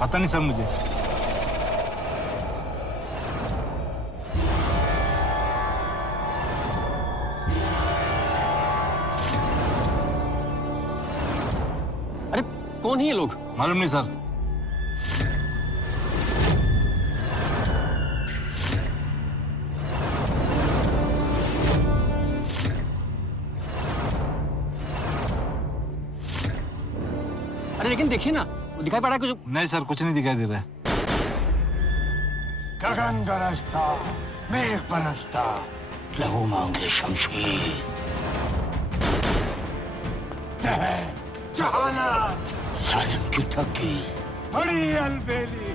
पता नहीं सर मुझे। अरे कौन है ये लोग? मालूम नहीं सर। अरे लेकिन देखिए ना, वो दिखाई पड़ा कुछ। नहीं सर, कुछ नहीं दिखाई दे रहा है। गगन गरजता, मेघ बरसता, लहू मांगे शमशीर। जहर, जहानत, सालिम की ठगी, बड़ी अलबेली।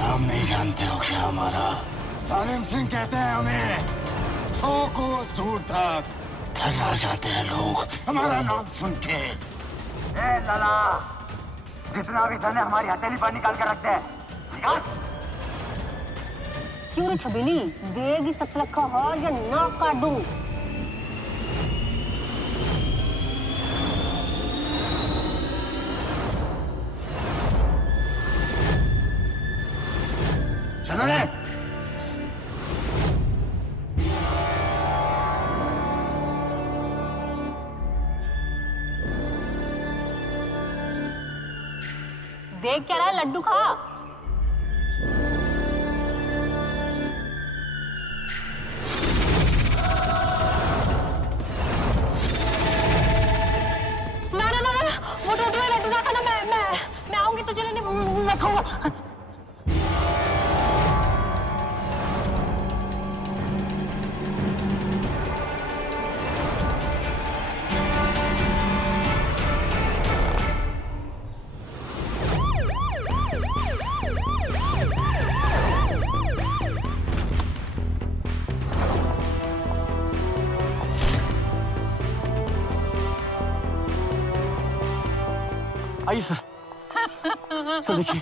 हम नहीं जानते हो क्या हमारा? सालिम सिंह कहते हैं हमें। 100 कोस दूर तक थर्रा जाते हैं लोग हमारा नाम सुन के। ए लाला, जितना भी धन है हमारी हथेली पर निकाल कर रख दे। क्यों रे छबीली, देगी सतलख का हार या नाक काट दूं? चलो रे। देख क्या रहा है, लड्डू खा। ना, वो टूटे हुए लड्डू ना खाना। मैं आऊंगी तुझे लेने, मैं खाऊंगा। आइए सर। सर देखिए,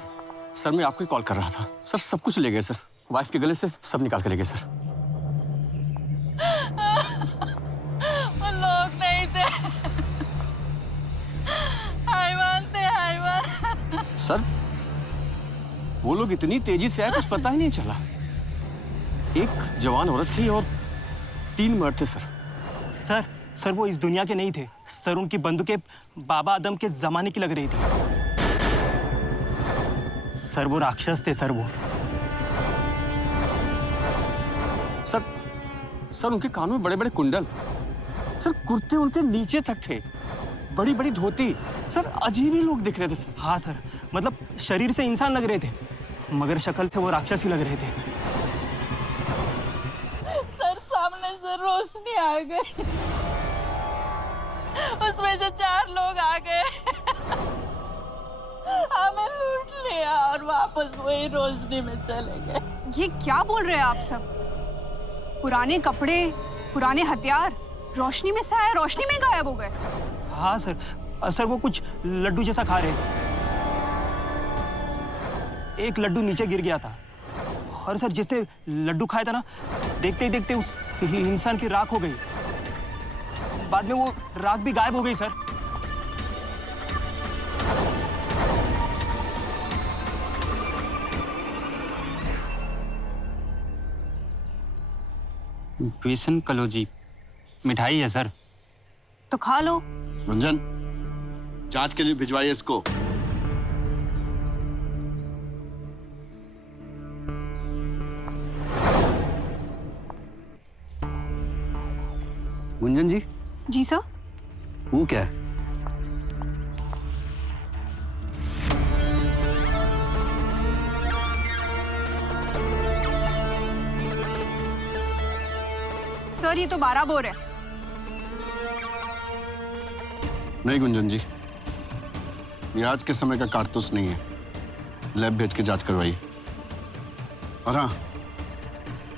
सर मैं आपको कॉल कर रहा था। सर सब कुछ ले गए सर, वाइफ के गले से सब निकाल के ले गए सर। वो लोग नहीं थे, हैवान थे, हैवान। सर वो लोग इतनी तेजी से आए कुछ पता ही नहीं चला। एक जवान औरत थी और 3 मर्द थे सर। सर वो इस दुनिया के नहीं थे सर, उनकी बंदूकें बाबा आदम के जमाने की लग रही थी सर। वो राक्षस थे सर। वो सर उनके कानों में बड़े बड़े कुंडल, सर कुर्ते उनके नीचे तक थे, बड़ी बड़ी धोती। सर अजीब ही लोग दिख रहे थे सर। हाँ सर, मतलब शरीर से इंसान लग रहे थे मगर शक्ल से वो राक्षस ही लग रहे थे। सर सामने से रोशनी आ गई, उसमें से 4 लोग आ गए, हमें लूट लिया और वापस वही रोशनी में चले गए। ये क्या बोल रहे हैं आप सब? पुराने कपड़े, पुराने हथियार रोशनी में से आए, रोशनी में गायब हो गए। हाँ सर, सर वो कुछ लड्डू जैसा खा रहे थे। एक लड्डू नीचे गिर गया था और सर जिसने लड्डू खाया था ना, देखते ही देखते उस इंसान की राख हो गई। बाद में वो राख भी गायब हो गई सर। बेसन कलौजी मिठाई है सर। तो खा लो। गुंजन, जांच के लिए भिजवाइए इसको। गुंजन जी। जी सर। वो क्या है? सर ये तो 12 बोर है। नहीं गुंजन जी, ये आज के समय का कारतूस नहीं है। लैब भेज के जांच करवाइए। और हाँ,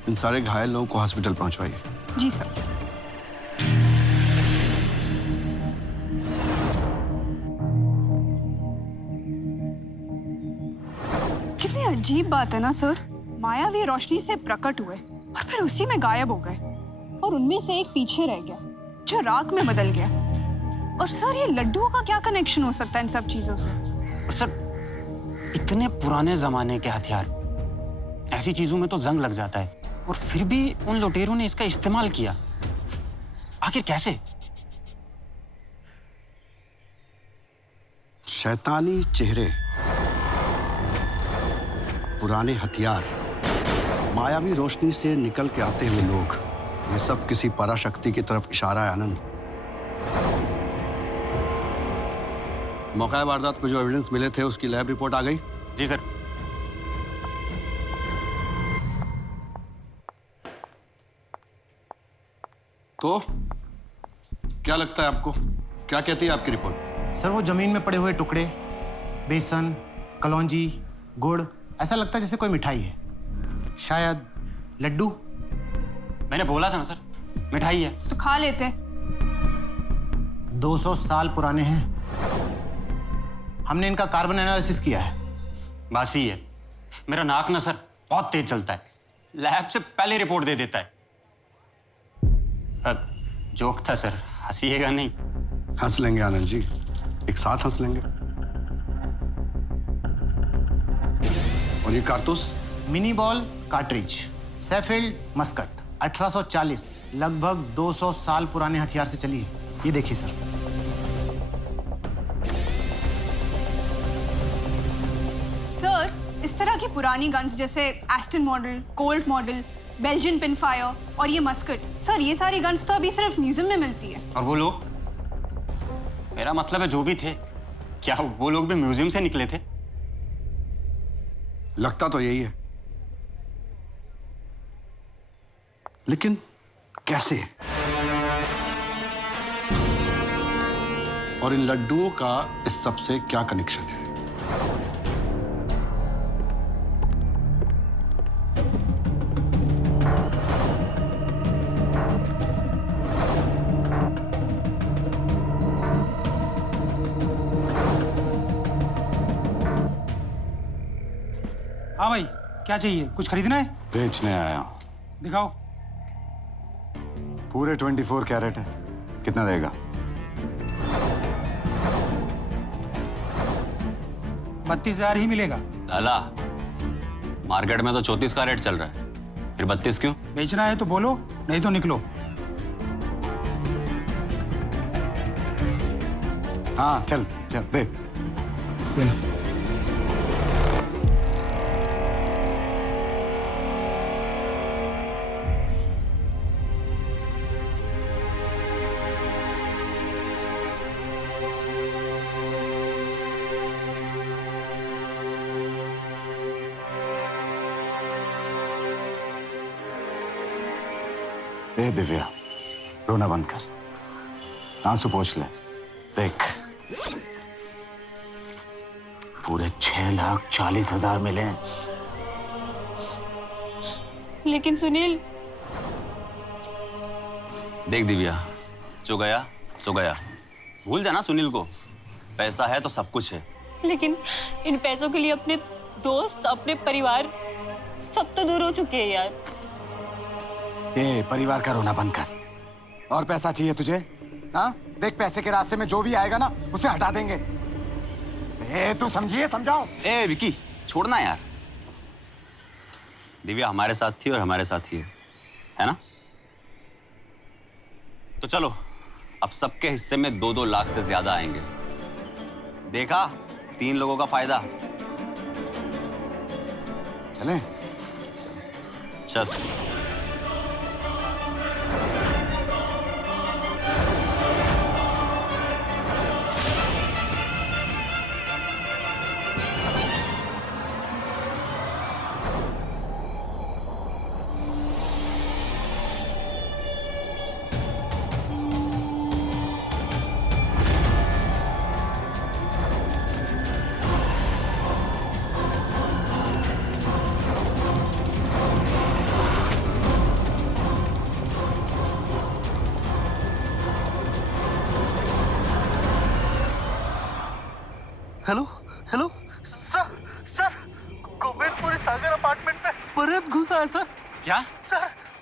इन सारे घायल लोगों को हॉस्पिटल पहुंचवाइए। जी सर। कितनी अजीब बात है ना सर, मायावी रोशनी से प्रकट हुए और फिर उसी में गायब हो गए, और उनमें से एक पीछे रह गया जो राख में बदल गया। और सर ये लड्डुओं का क्या कनेक्शन हो सकता है इन सब चीजों से? और सर, इतने पुराने जमाने के हथियार, ऐसी चीजों में तो जंग लग जाता है, और फिर भी उन लुटेरों ने इसका इस्तेमाल किया। आखिर कैसे? शैतानी चेहरे, पुराने हथियार, मायावी रोशनी से निकल के आते हुए लोग, ये सब किसी पराशक्ति की तरफ इशारा है आनंद। मौका वारदात पे जो एविडेंस मिले थे उसकी लैब रिपोर्ट आ गई? जी सर। तो क्या लगता है आपको, क्या कहती है आपकी रिपोर्ट? सर वो जमीन में पड़े हुए टुकड़े, बेसन, कलौंजी, गुड़, ऐसा लगता है जैसे कोई मिठाई है, शायद लड्डू। मैंने बोला था ना सर, मिठाई है। तो खा लेते। 200 साल पुराने हैं। हमने इनका कार्बन एनालिसिस किया है। बासी है। मेरा नाक ना सर बहुत तेज चलता है, लैब से पहले रिपोर्ट दे देता है। जोक था सर, हंसीएगा नहीं। हंस लेंगे आनंद जी, एक साथ हंस लेंगे। और ये कारतूस? मिनी बॉल कार्ट्रिज, सैफील्ड मस्कट, 1840, लगभग 200 साल पुराने हथियार से चली है। ये देखिए सर। सर इस तरह की पुरानी गन्स जैसे Aston model, Colt model, Belgian pinfire और ये मस्कट, सर ये सारी गन्स तो अभी सिर्फ म्यूजियम में मिलती है। और वो लोग, मेरा मतलब है जो भी थे, क्या वो लोग भी म्यूजियम से निकले थे? लगता तो यही है, लेकिन कैसे? और इन लड्डुओं का इस सब से क्या कनेक्शन है? हाँ भाई, क्या चाहिए? कुछ खरीदना है? बेचने आया हूं। दिखाओ। पूरे 24 कैरेट है, कितना देगा? 32,000 ही मिलेगा। लाला, मार्केट में तो 34 का रेट चल रहा है, फिर 32 क्यों? बेचना है तो बोलो, नहीं तो निकलो। हाँ चल चल दे। ए दिव्या, रोना बंद कर, आंसू पोंछ ले। देख, पूरे 6,40,000 मिले। लेकिन सुनील। देख दिव्या, जो गया सो गया, भूल जाना सुनील को। पैसा है तो सब कुछ है। लेकिन इन पैसों के लिए अपने दोस्त, अपने परिवार सब तो दूर हो चुके हैं यार। ए, परिवार का रोना बंद कर। और पैसा चाहिए तुझे? हाँ, देख पैसे के रास्ते में जो भी आएगा ना उसे हटा देंगे। ए, तू समझिए, समझाओ। ए विकी, छोड़ना यार। दिव्या हमारे साथ थी और हमारे साथ ही है ना? तो चलो, अब सबके हिस्से में 2-2 लाख से ज्यादा आएंगे। देखा, 3 लोगों का फायदा। चले? चल।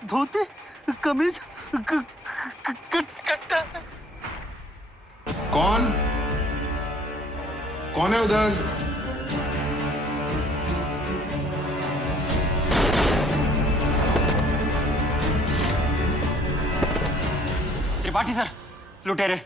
धोती, कमीज, कट्टा। कौन है उधर? त्रिपाठी सर, लुटेरे।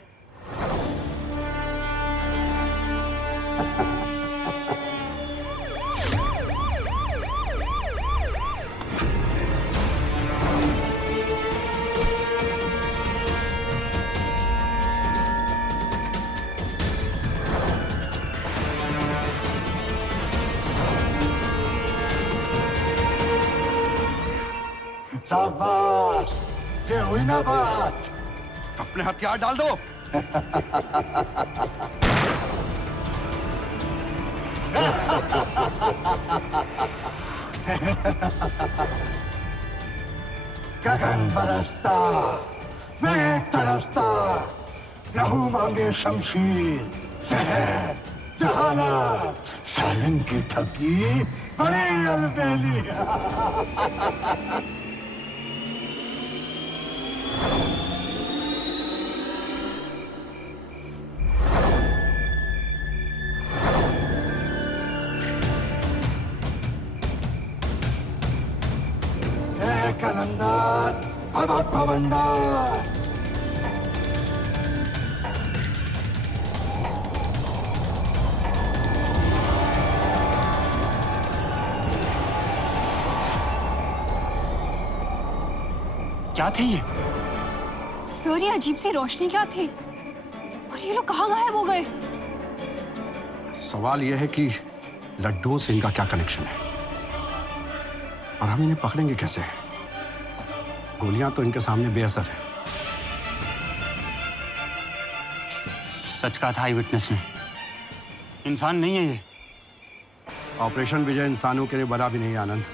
शाबाश, ये हुई ना बात। अपने हथियार डाल दो। गगन बरसता, मेघ तरसता, लहू मांगे शमशीर, शहर, जहानात, सालन की थकी बड़ी अलबेली। जय कलंदर, भगत भवंडर। क्या थे ये? सर ये अजीब सी रोशनी क्या थी? और ये लोग कहाँ गायब हो गए? सवाल यह है कि लड्डुओं से इनका क्या कनेक्शन है और हम इन्हें पकड़ेंगे कैसे? गोलियां तो इनके सामने बेअसर है। सच कहा था आई विटनेस ने, इंसान नहीं है ये। ऑपरेशन विजय इंसानों के लिए बड़ा भी नहीं आनंद।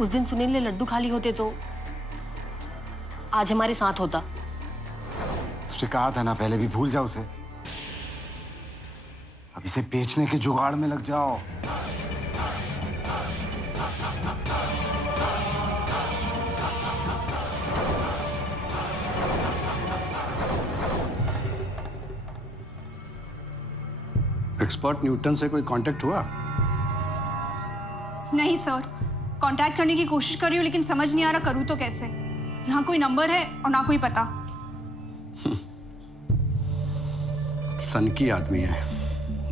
उस दिन सुनील ने लड्डू खा लिए होते तो आज हमारे साथ होता। उसने कहा था ना पहले भी, भूल जाओ उसे। अब इसे बेचने के जुगाड़ में लग जाओ। एक्सपर्ट न्यूटन से कोई कांटेक्ट हुआ? नहीं सर, कांटेक्ट करने की कोशिश कर रही हूँ लेकिन समझ नहीं आ रहा करूँ तो कैसे। ना कोई नंबर है और ना कोई पता। सनकी आदमी है,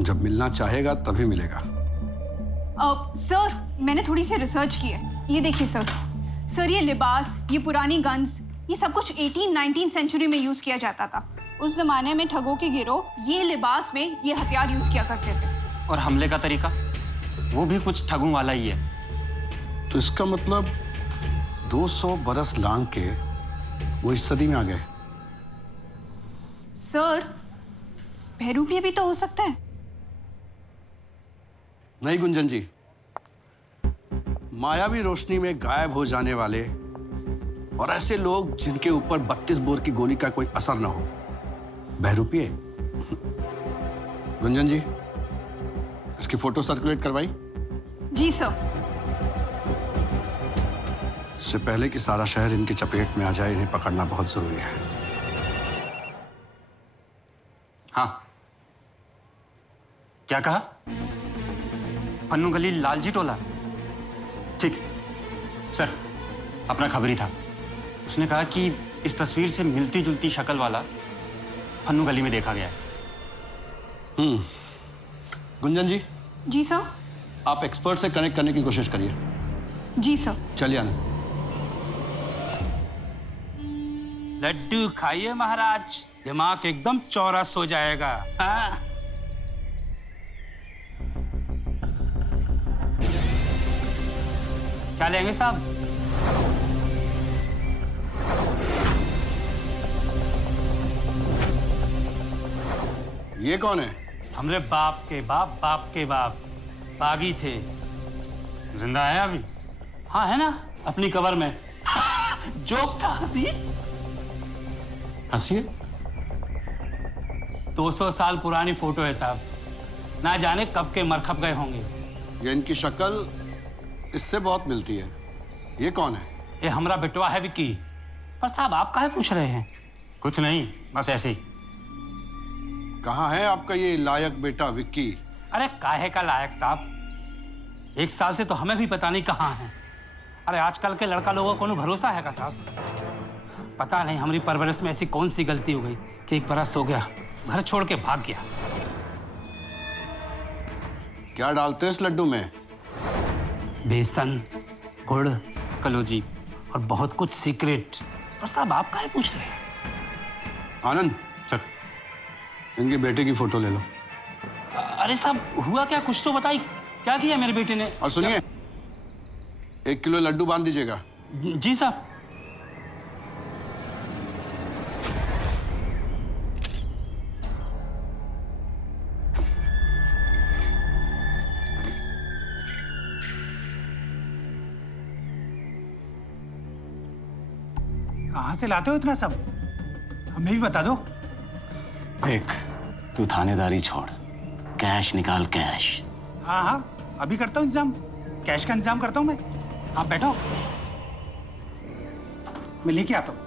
जब मिलना चाहेगा तभी मिलेगा। सर मैंने थोड़ी सी रिसर्च की है, ये देखिए सर ये लिबास, ये पुरानी गन्स, ये सब कुछ 18-19 सेंचुरी में यूज किया जाता था। उस जमाने में ठगों के गिरोह ये लिबास में ये हथियार यूज किया करते थे। और हमले का तरीका वो भी कुछ ठगों वाला ही है। तो इसका मतलब 200 बरस लांग के वो इस सदी में आ गए। सर बहरूपिये भी तो हो सकता है। नहीं गुंजन जी, मायावी रोशनी में गायब हो जाने वाले और ऐसे लोग जिनके ऊपर 32 बोर की गोली का कोई असर ना हो, बहरूपिये। गुंजन जी, इसकी फोटो सर्कुलेट करवाई? जी सर। इससे पहले कि सारा शहर इनकी चपेट में आ जाए, इन्हें पकड़ना बहुत जरूरी है। हाँ, क्या कहा? पन्नू गली लालजी टोला? ठीक सर, अपना खबरी था। उसने कहा कि इस तस्वीर से मिलती जुलती शक्ल वाला पन्नू गली में देखा गया है। गुंजन जी। जी सर। आप एक्सपर्ट से कनेक्ट करने की कोशिश करिए। जी सर। चलिए आनंद। लड्डू खाइए महाराज, दिमाग एकदम चौरस हो जाएगा। हाँ? क्या लेंगे साहब? ये कौन है? हमरे बाप के बाप, बाप के बाप बागी थे। जिंदा है अभी? हाँ है ना, अपनी कब्र में। जोक था। हंसी हंसिए। 200 साल पुरानी फोटो है साहब। ना जाने कब के मरखप गए होंगे। ये इनकी शक्ल इससे बहुत मिलती है। ये कौन है? ये हमारा बेटवा है विक्की। पर साहब आप काहे पूछ रहे हैं? कुछ नहीं, बस ऐसे ही। कहाँ है आपका ये लायक बेटा विक्की? अरे काहे का लायक साहब, 1 साल से तो हमें भी पता नहीं कहाँ है। अरे आजकल के लड़का लोगों को भरोसा है का साहब? पता नहीं हमारी परवरिश में ऐसी कौन सी गलती हो गई कि एक बरस हो गया घर छोड़ के भाग गया। क्या डालते हैं इस लड्डू में? बेसन, गुड़, कलौजी और बहुत कुछ सीक्रेट। पर साहब आप काहे पूछ रहे हैं? आनंद सर, इनके बेटे की फोटो ले लो। अरे साहब हुआ क्या, कुछ तो बताइए, क्या किया मेरे बेटे ने? और सुनिए, 1 किलो लड्डू बांध दीजिएगा। जी साहब। कहाँ से लाते हो इतना सब? हमें भी बता दो। देख, तू थानेदारी छोड़, कैश निकाल, कैश। हाँ हाँ, अभी करता हूँ इंतजाम, कैश का इंतजाम करता हूँ मैं। आप बैठो, मैं लेके आता हूँ।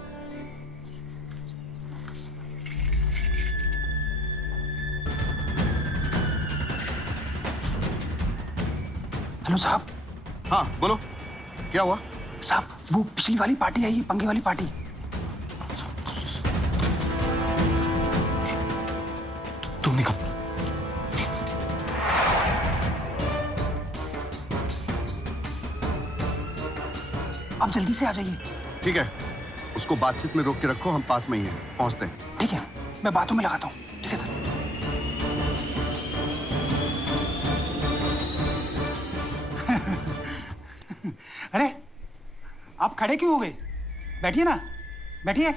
हेलो साहब। हाँ बोलो, क्या हुआ? साहब वो पिछली वाली पार्टी आई है, पंगे वाली पार्टी। तुम निकल। आप जल्दी से आ जाइए। ठीक है, उसको बातचीत में रोक के रखो, हम पास में ही हैं, पहुंचते हैं। ठीक है, मैं बातों में लगाता हूँ। ठीक है सर। अरे आप खड़े क्यों हो गए? बैठिए ना, बैठिए।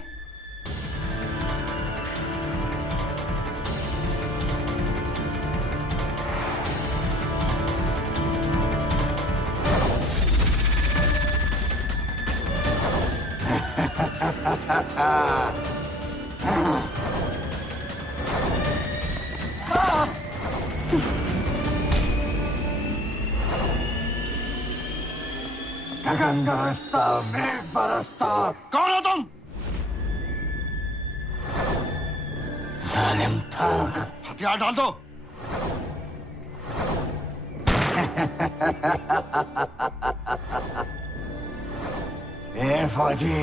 गगन बरसता, मेघ बरसता। कौन हो तुम? जालिम ठग। हथियार डाल दो। ए फौजी,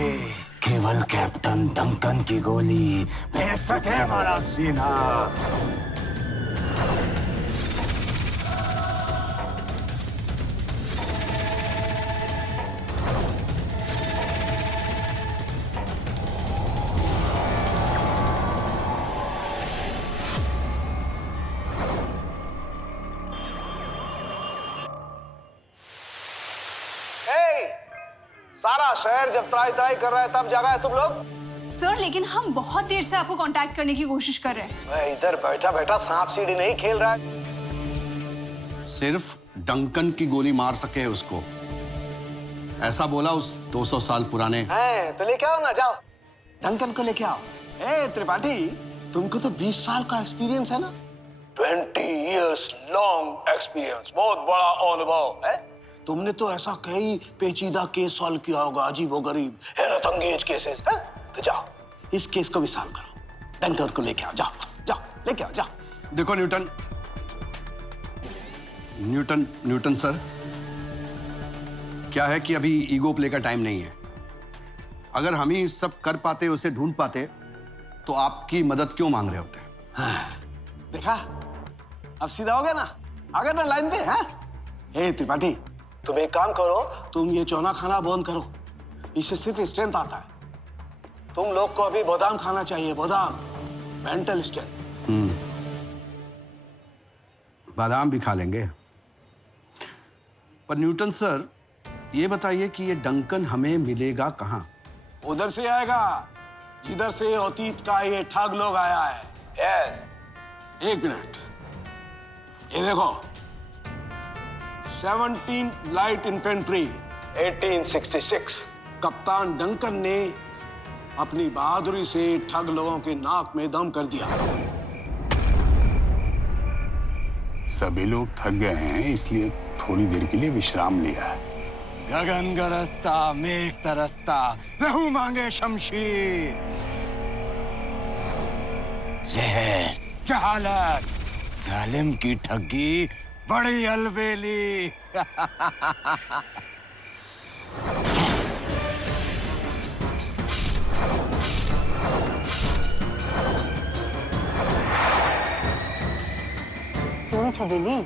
केवल कैप्टन डंकन की गोली भेज सके हमारा सीना। सारा शहर जब त्राई त्राई कर रहा है तब जगा है तुम लोग? सर लेकिन हम बहुत देर से आपको कांटेक्ट करने की कोशिश कर रहे हैं। मैं इधर बैठा बैठा सांप सीढ़ी नहीं खेल रहा है। सिर्फ डंकन की गोली मार सके उसको, ऐसा बोला उस 200 साल पुराने। हैं, तो लेके आओ ना, जाओ डंकन को लेके आओ। ए त्रिपाठी, तुमको तो 20 साल का एक्सपीरियंस है ना? 20 years लॉन्ग एक्सपीरियंस, बहुत बड़ा अनुभव है। तुमने तो ऐसा कई पेचीदा केस सॉल्व किया होगा, अजीबोगरीब हैरत अंगेज केसेस है? तो जाओ इस केस को भी सॉल्व करो, डंकन को लेके आओ। जाओ जाओ लेके आओ, जाओ। देखो न्यूटन सर, क्या है कि अभी ईगो प्ले का टाइम नहीं है। अगर हम ही सब कर पाते, उसे ढूंढ पाते, तो आपकी मदद क्यों मांग रहे होते? हाँ, देखा अब सीधा हो गया ना, आ गया ना लाइन पे। है ए त्रिपाठी, तुम एक काम करो, तुम ये चौना खाना बंद करो, इससे सिर्फ स्ट्रेंथ आता है। तुम लोग को अभी बादाम खाना चाहिए, बादाम, मेंटल स्ट्रेंथ। बादाम भी खा लेंगे। पर न्यूटन सर, ये बताइए कि ये डंकन हमें मिलेगा कहाँ? उधर से आएगा जिधर से अतीत का ये ठग लोग आया है। यस, एक मिनट, ये देखो, 17 लाइट इन्फेंट्री 1866। कप्तान डंकन ने अपनी बहादुरी से ठग लोगों के नाक में दम कर दिया। सभी लोग थक गए हैं, इसलिए थोड़ी देर के लिए विश्राम लिया है। गगन गरजता मेघ तरसता, लहू मांगे शमशीर। जहर, जहालत, जालिम की ठगी, बड़ी अलबेली। क्यों छबीली?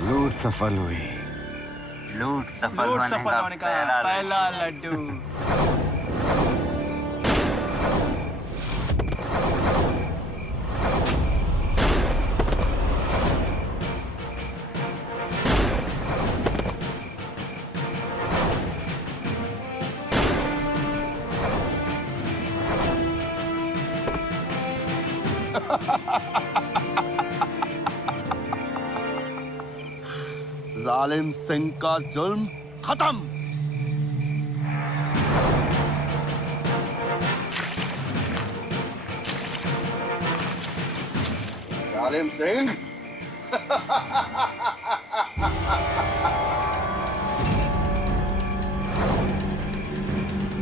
लूट सफल हुई। लूट सफल होने का पहला लड्डू। जालिम सिंह का जुल्म खत्म। जालिम सिंह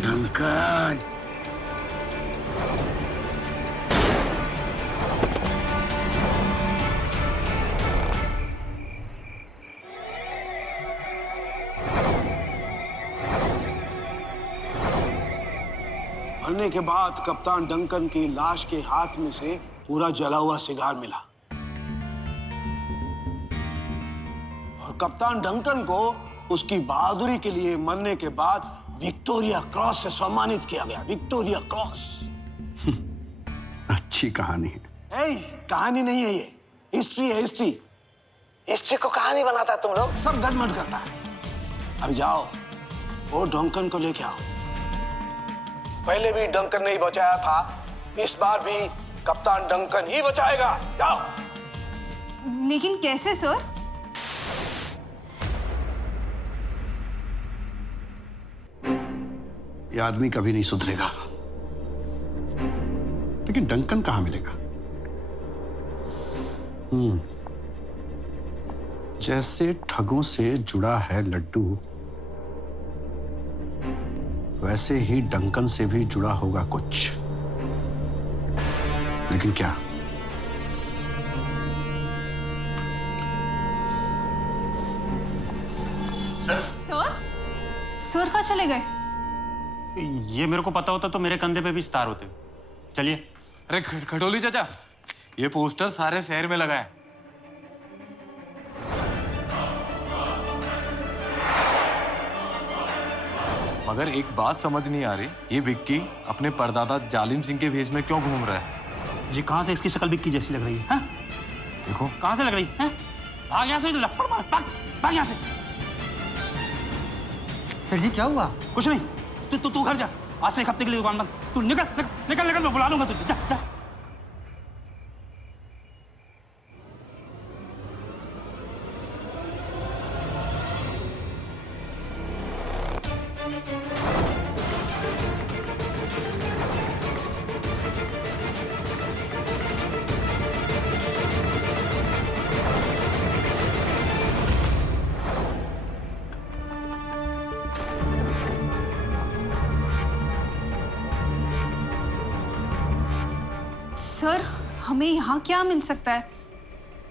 डंकन, मरने के बाद कप्तान डंकन की लाश के हाथ में से पूरा जला हुआ सिगार मिला और कप्तान डंकन को उसकी बहादुरी के लिए मरने के बाद विक्टोरिया क्रॉस से सम्मानित किया गया। Victoria cross. अच्छी कहानी है। कहानी नहीं है, ये हिस्ट्री है। हिस्ट्री हिस्ट्री को कहानी बनाता है तुम लोग, सब गड़मड़ करता है। अब जाओ वो डंकन को लेके आओ। पहले भी डंकन ने ही बचाया था, इस बार भी कप्तान डंकन ही बचाएगा। जाओ। लेकिन कैसे सर? ये आदमी कभी नहीं सुधरेगा। लेकिन डंकन कहां मिलेगा? जैसे ठगों से जुड़ा है लड्डू, वैसे ही डंकन से भी जुड़ा होगा कुछ। लेकिन क्या? सर? सर कहाँ चले गए? ये मेरे को पता होता तो मेरे कंधे पे भी स्टार होते। चलिए। अरे खटोली चाचा, ये पोस्टर सारे शहर में लगा है। मगर एक बात समझ नहीं आ रही, ये विक्की अपने परदादा जालिम सिंह के भेष में क्यों घूम रहा है? जी कहाँ से इसकी शक्ल विक्की जैसी लग रही है? देखो कहाँ से लग रही है? भाग यहाँ से, लपड़ मार, भाग यहाँ से। सर जी क्या हुआ? कुछ नहीं, तू घर जा। आज से एक हफ्ते के लिए दुकान बंद। तू निकल, मैं बुला लूंगा तुझे। जा। सर हमें यहाँ क्या मिल सकता है?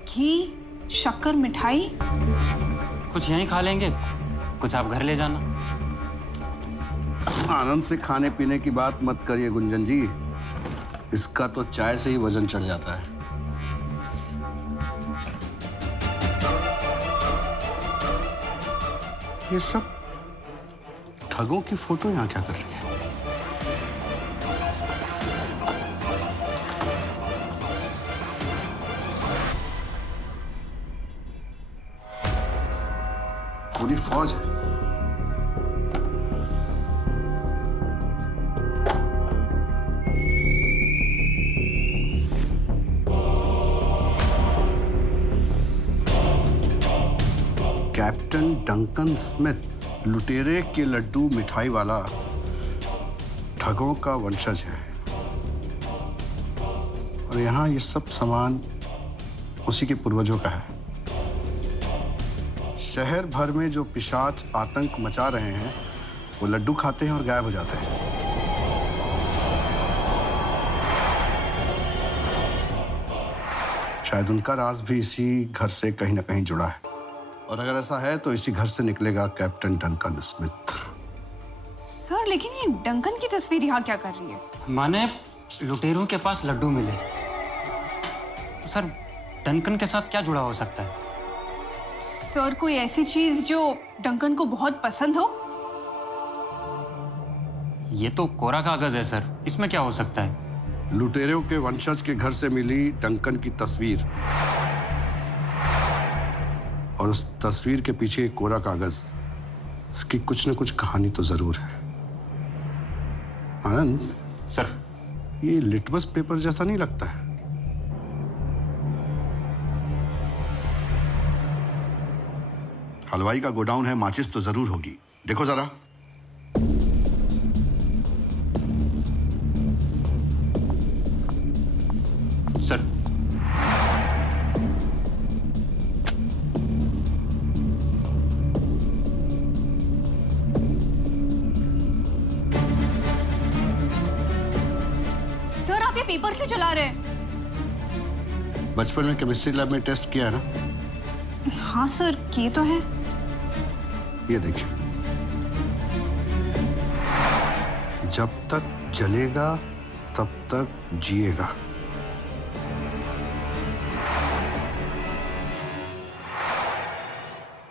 घी, शक्कर, मिठाई? कुछ यहीं खा लेंगे, कुछ आप घर ले जाना। आनंद से खाने पीने की बात मत करिए गुंजन जी, इसका तो चाय से ही वजन चढ़ जाता है। ये सब ठगों की फोटो यहाँ क्या कर रही है? पूरी फौज है। कैप्टन डंकन स्मिथ लुटेरे के लड्डू मिठाई वाला ठगों का वंशज है और यहाँ ये सब सामान उसी के पूर्वजों का है। शहर भर में जो पिशाच आतंक मचा रहे हैं वो लड्डू खाते हैं और गायब हो जाते हैं। शायद उनका राज भी इसी घर से कहीं ना कहीं जुड़ा है और अगर ऐसा है तो इसी घर से निकलेगा कैप्टन डंकन स्मिथ। सर लेकिन ये डंकन की तस्वीर यहाँ क्या कर रही है? माने लुटेरों के पास लड्डू मिले तो सर डंकन के साथ क्या जुड़ा हो सकता है? सर कोई ऐसी चीज जो डंकन को बहुत पसंद हो? ये तो कोरा कागज है सर, इसमें क्या हो सकता है? लुटेरों के वंशज के घर से मिली डंकन की तस्वीर और उस तस्वीर के पीछे एक कोरा कागज, इसकी कुछ न कुछ कहानी तो जरूर है। आनंद सर, ये लिटमस पेपर जैसा नहीं लगता है? हलवाई का गोडाउन है, माचिस तो जरूर होगी। देखो जरा। सर सर आप ये पेपर क्यों चला रहे हैं? बचपन में केमिस्ट्री लैब में टेस्ट किया है ना? हाँ सर किए तो है। ये देखिए, जब तक जलेगा तब तक जिएगा।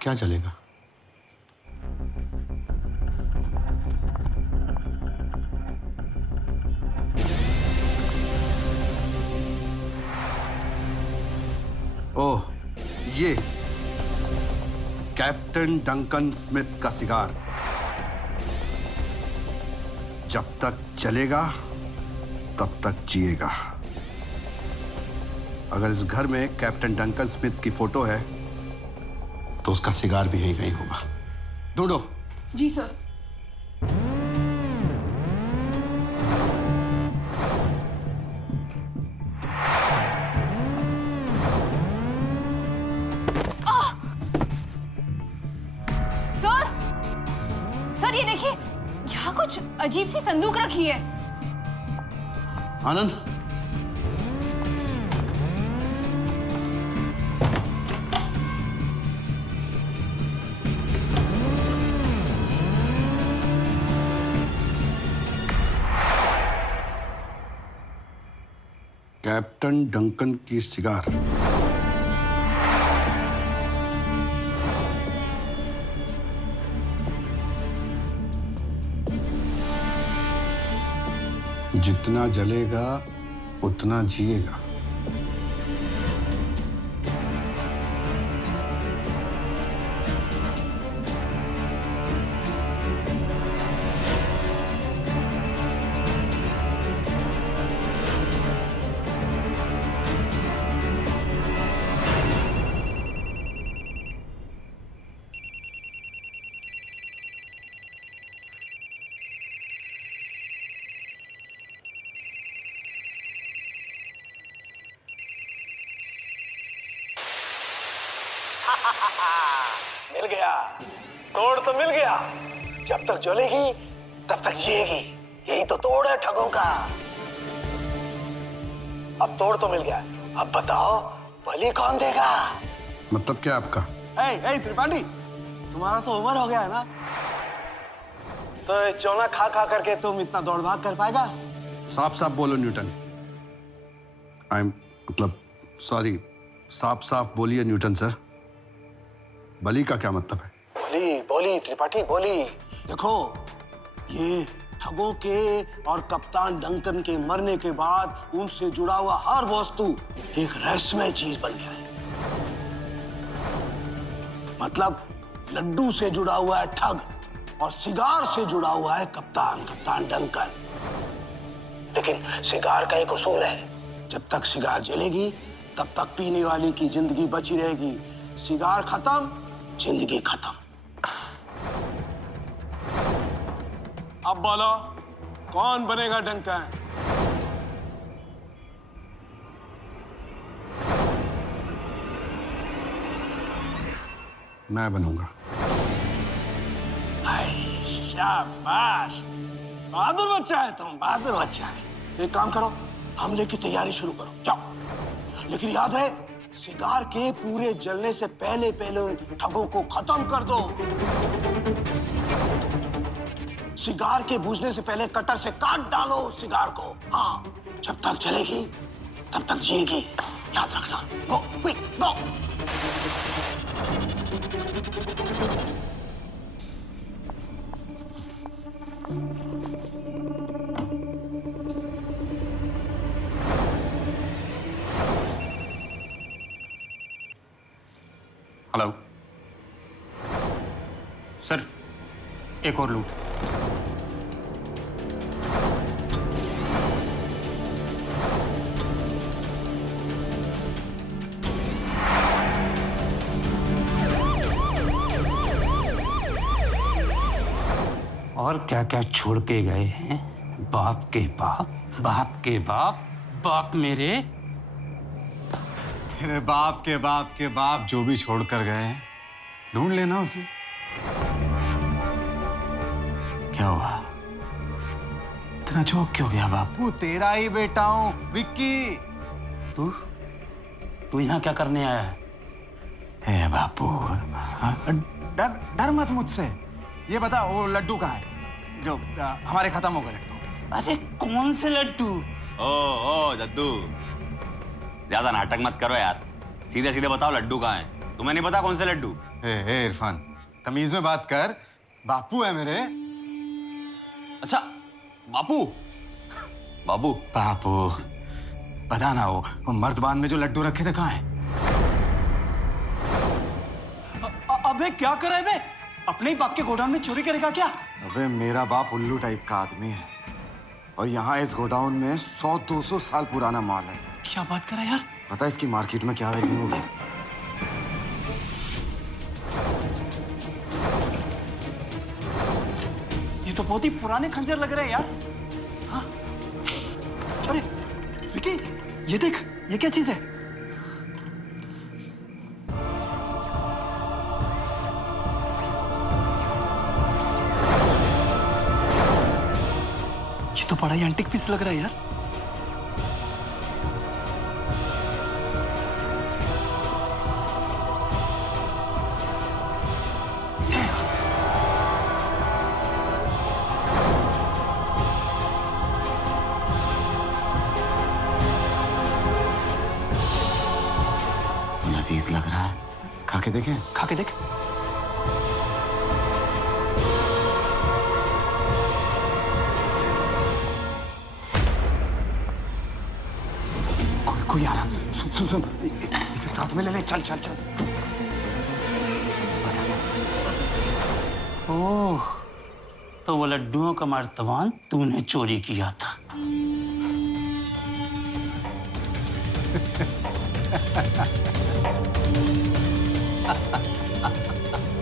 क्या जलेगा? ओह, ये कैप्टन डंकन स्मिथ का सिगार जब तक जलेगा तब तक जिएगा। अगर इस घर में कैप्टन डंकन स्मिथ की फोटो है तो उसका सिगार भी यहीं कहीं होगा। ढूंढो। जी सर। सर ये देखिए, यहाँ कुछ अजीब सी संदूक रखी है। आनंद, कैप्टन डंकन की सिगार। जितना जलेगा उतना जिएगा। मिल गया, तोड़ तो मिल गया। जब तक जलेगी तब तक जिएगी, यही तो तोड़ है ठगों का। अब तोड़ तो मिल गया, अब बताओ बलि कौन देगा? मतलब क्या आपका? ए त्रिपाठी, तुम्हारा तो उम्र हो गया है ना, तो चोना खा खा करके तुम इतना दौड़ भाग कर पाएगा? साफ साफ बोलो न्यूटन। मतलब सॉरी, साफ साफ बोलिए न्यूटन सर। बलि का क्या मतलब है? बोली त्रिपाठी बोली। देखो, ये ठगों के और कप्तान डंकन के मरने के बाद उनसे जुड़ा हुआ हर वस्तु एक रहस्यमय चीज बन गया है। मतलब लड्डू से जुड़ा हुआ है ठग और सिगार से जुड़ा हुआ है कप्तान डंकन। लेकिन सिगार का एक उसूल है, जब तक सिगार जलेगी तब तक पीने वाले की जिंदगी बची रहेगी। सिगार खत्म, जिंदगी खत्म। अब बोलो, कौन बनेगा डंकन? मैं बनूंगा। शाबाश, बहादुर बच्चा है तुम, बहादुर बच्चा है। एक काम करो, हमले की तैयारी शुरू करो, जाओ। लेकिन याद रहे, सिगार के पूरे जलने से पहले पहले उन ठगों को खत्म कर दो। सिगार के बुझने से पहले कटर से काट डालो उस सिगार को। हाँ, जब तक जलेगी तब तक जिएगी, याद रखना। गो क्विक गो। हेलो सर, एक और लूट। और क्या क्या छोड़ के गए हैं? बाप के बाप, बाप के बाप, बाप मेरे। मेरे बाप के बाप के बाप जो भी छोड़ कर गए हैं, ढूंढ लेना उसे। क्या हुआ? इतना चौक क्यों गया बापू? तेरा ही बेटा हूं, विक्की। तू यहाँ क्या करने आया है? ए बापू, डर डर मत मुझसे। ये बता, वो लड्डू कहाँ है जो हमारे खत्म हो गए लड्डू? अरे कौन से लड्डू? ओ दद्दू, ज्यादा नाटक मत करो यार। सीधे सीधे बताओ लड्डू कहाँ है? तुम्हें नहीं पता कौन से लड्डू? ए इरफान, तमीज में बात कर। बापू है मेरे। अच्छा, बापू बाबू बापू, पता ना वो मर्दबान में जो लड्डू रखे थे कहाँ है? अबे क्या कर रहा है बे? अपने ही बाप के गोडाउन में चोरी करेगा क्या? अबे मेरा बाप उल्लू टाइप का आदमी है, और यहाँ इस गोडाउन में 100-200 साल पुराना माल है। क्या बात कर रहा है यार? पता है इसकी मार्केट में क्या वैल्यू होगी? ये तो बहुत ही पुराने खंजर लग रहे हैं यार। हाँ? अरे विकी, ये देख, ये क्या चीज है? ये तो बड़ा ही एंटिक पीस लग रहा है यार। तो लजीज लग रहा है, खा के देखें? खा के देख। कोई आ रहा। सुन सुन, इसे साथ में ले ले। चल चल चल। ओह, तो वो लड्डुओं का मर्तबान तूने चोरी किया था।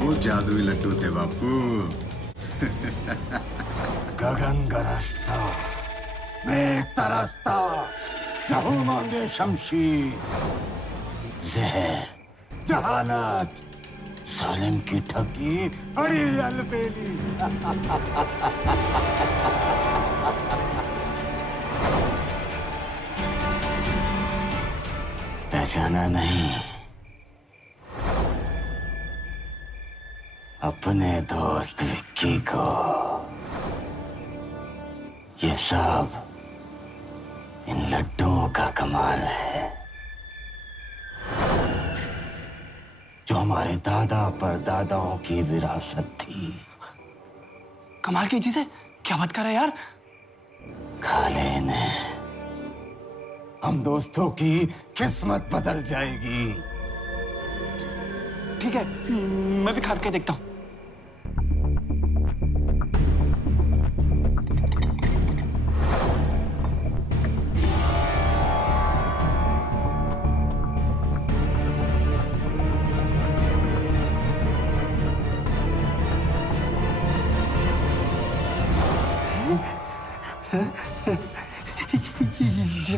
वो जादुई लड्डू थे बापू। गगन गरजता, मेघ तरसता, प्रभु मांगे शमशीर, जहर, जहानत, सालिम की ठगी, बड़ी अलबेली। पहचाना नहीं? अपने दोस्त विक्की को। ये सब इन लड्डुओं का कमाल है, जो हमारे दादा परदादाओं की विरासत थी। कमाल की चीज है। क्या बात कर रहा है यार? खा लेने, हम दोस्तों की किस्मत बदल जाएगी। ठीक है, मैं भी खा के देखता हूँ। ये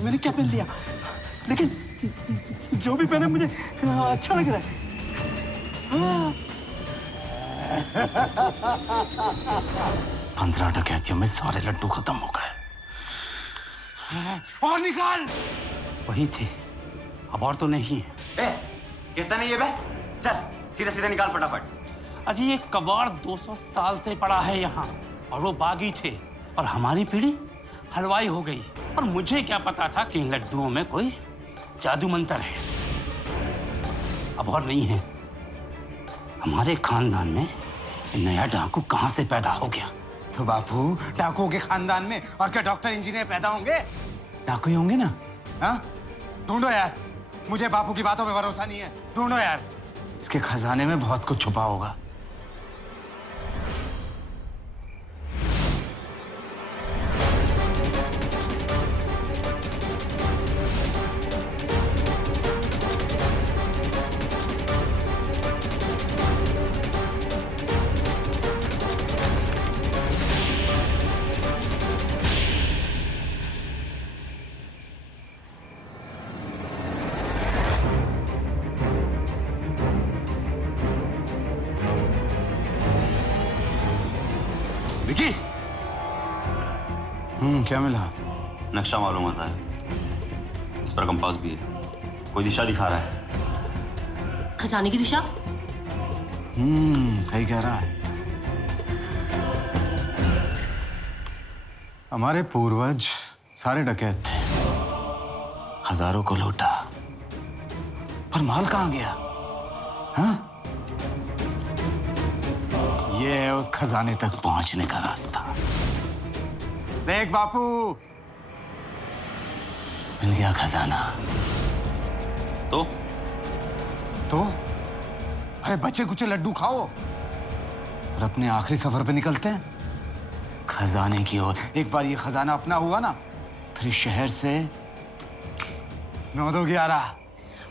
मैंने क्या पहन लिया? लेकिन जो भी पहने मुझे अच्छा लग रहा है। 15 डकैतियों में सारे लड्डू खत्म हो गए। और निकाल। वही थे, अब और तो नहीं है। किससे नहीं है बे? चल सीधे सीधे निकाल फटाफट। अजी ये कबाड़ 200 साल से पड़ा है यहाँ, और वो बागी थे, और हमारी पीढ़ी हलवाई हो गई। और मुझे क्या पता था कि इन लड्डुओं में कोई जादू मंत्र है। अब और नहीं है। हमारे खानदान में ये नया डाकू कहाँ से पैदा हो गया? तो बापू डाकुओं के खानदान में और क्या डॉक्टर इंजीनियर पैदा होंगे? डाकू ही होंगे ना? हाँ? ढूंढो यार, मुझे बापू की बातों पे भरोसा नहीं है। ढूंढो यार, इसके खजाने में बहुत कुछ छुपा होगा। विकी, क्या मिला? नक्शा मालूम होता है, इस पर कंपास भी है, कोई दिशा दिखा रहा है। खजाने की दिशा? सही कह रहा है। हमारे पूर्वज सारे डकैत थे, हजारों को लूटा, पर माल कहाँ गया? हाँ? ये है उस खजाने तक पहुंचने का रास्ता। देख बापू, मिल गया खजाना। तो अरे बच्चे कुछ लड्डू खाओ और अपने आखिरी सफर पे निकलते हैं खजाने की ओर। एक बार ये खजाना अपना हुआ ना, फिर इस शहर से 9-2-11।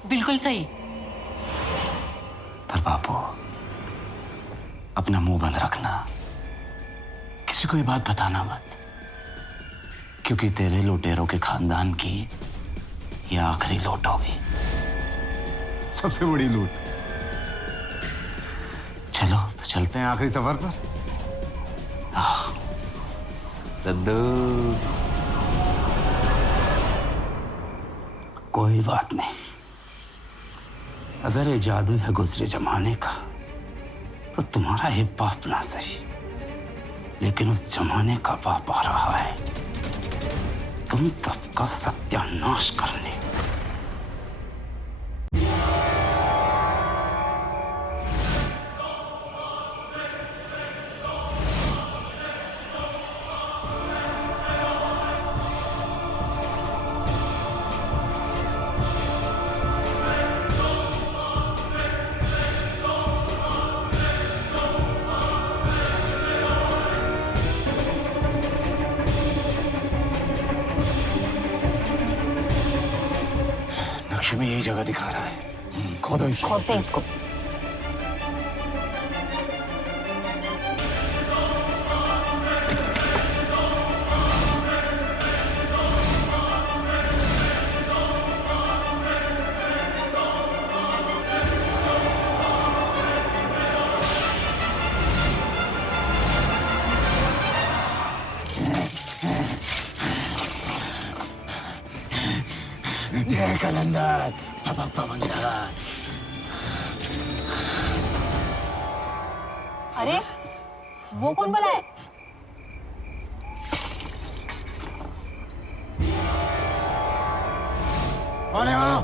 बिल्कुल सही। पर बापू, अपना मुंह बंद रखना, किसी को ये बात बताना मत, क्योंकि तेरे लुटेरों के खानदान की ये आखिरी लूट होगी, सबसे बड़ी लूट। चलो तो चलते हैं आखिरी सफर पर। दद्दू, कोई बात नहीं, अगर ये जादू है गुजरे जमाने का, तो तुम्हारा ही बाप ना सही, लेकिन उस जमाने का बाप आ रहा है तुम सबका सत्यानाश करने। नक्शे में यही जगह दिखा रहा है। खोदो इसको। खोदते हैं इसको। जय कलंदर, पपक पवंदर। अरे वो कौन बोला है? अरे वाह,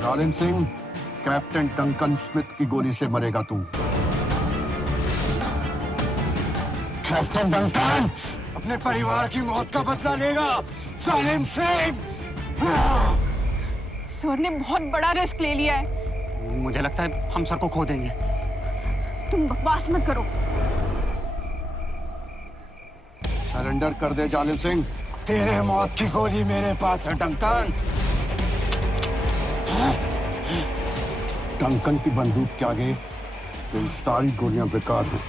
जालिम सिंह, कैप्टन डंकन स्मिथ की गोली से मरेगा तू। कैप्टन डंकन अपने परिवार की मौत का बदला लेगा जालिम सिंह। सर ने बहुत बड़ा रिस्क ले लिया है। मुझे लगता है हम सर को खो देंगे। तुम बकवास मत करो। सरेंडर कर दे जालिम सिंह। तेरे मौत की गोली मेरे पास है डंकन। डंकन की बंदूक के आगे तेरी सारी गोलियां बेकार हैं।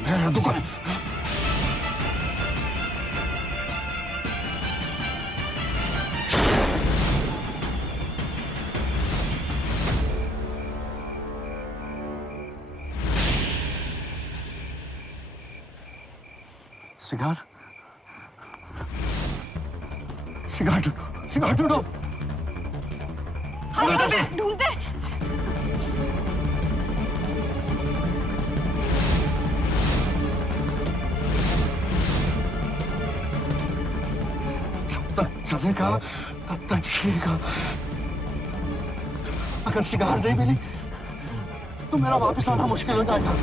मेरा दुकान सिगार सिगार सिगार ढूंढो। ढूंढते। जब तक चलेगा तब तक जिएगा। अगर सिगार नहीं मिली तो मेरा वापस आना मुश्किल हो जाएगा।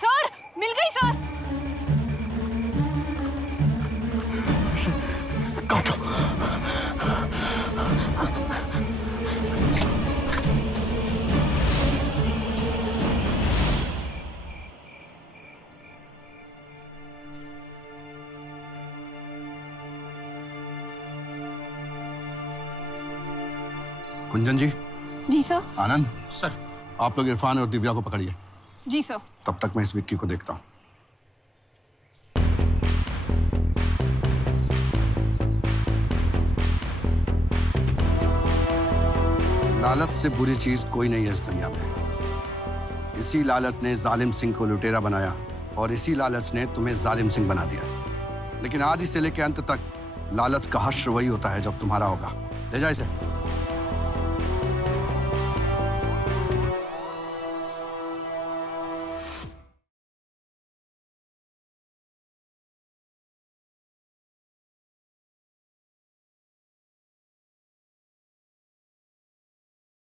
सर मिल गई सर। काटो। कुंजन जी। जी सर। आनंद सर। आप लोग इरफान और दिव्या को पकड़िए। जी सर। तब तक मैं इस विक्की को देखता हूं। लालच से बुरी चीज कोई नहीं है इस दुनिया में। इसी लालच ने जालिम सिंह को लुटेरा बनाया और इसी लालच ने तुम्हें जालिम सिंह बना दिया। लेकिन आदि से लेकर अंत तक लालच का हश्र वही होता है जब तुम्हारा होगा। ले जाओ इसे।